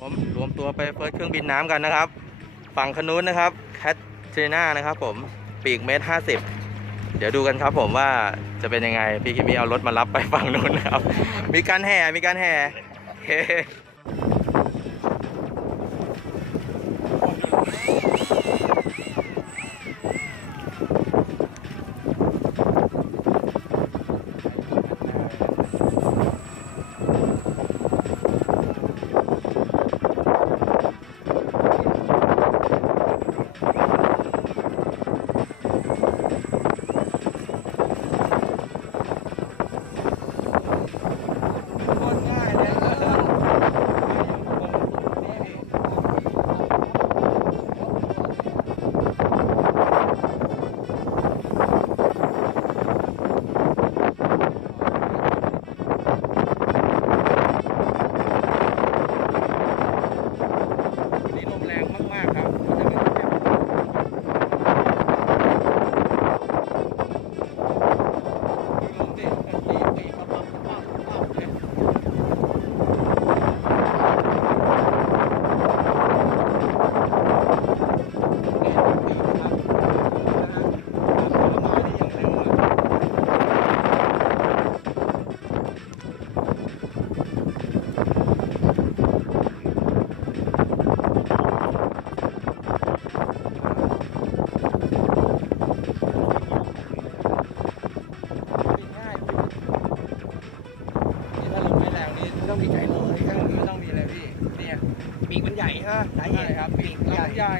ผมรวมตัวไปเฟิร์สเครื่องบินน้ำกันนะครับฝั่งขนุนนะครับแคทเจน่านะครับผมปีก1.50 เมตรเดี๋ยวดูกันครับผมว่าจะเป็นยังไงพี่คิมีเอารถมารับไปฝั่งนู้นนะครับมีการแห่โอเคโคตรง่ายเลยนี่ลมแรงมากๆครับลมดิปีปั๊บเลย ต้องมีใจเลยเครื่องนี้ไม่ต้องมีอะไรพี่เนี่ยปีกมันใหญ่ฮะใช่ครับปีกใหญ่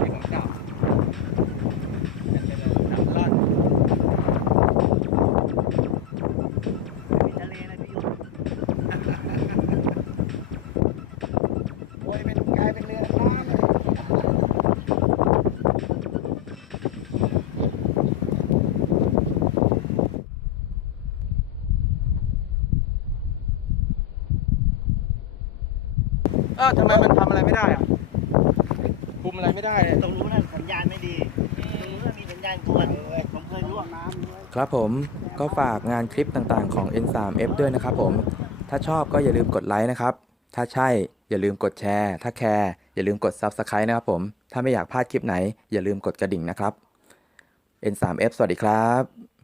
ปีกของเก่าเป็นไปเลยน้ำร่อนมีทะเลนะพี่ยุทธโอ้ยเป็นกลายเป็นเรือน้ำเลยทำไมมันทำอะไรไม่ได้อะคุมอะไรไม่ได้ตรงนู้นสัญญาณไม่ดีตรงนู้นมีสัญญาณกวนผมเคยร่วงน้ำครับผมก็ฝากงานคลิปต่างๆของ N3F ด้วยนะครับผมถ้าชอบก็อย่าลืมกดไลค์นะครับถ้าใช่อย่าลืมกดแชร์ถ้าแคร์อย่าลืมกด Subscribe นะครับผมถ้าไม่อยากพลาดคลิปไหนอย่าลืมกดกระดิ่งนะครับ N3F สวัสดีครับ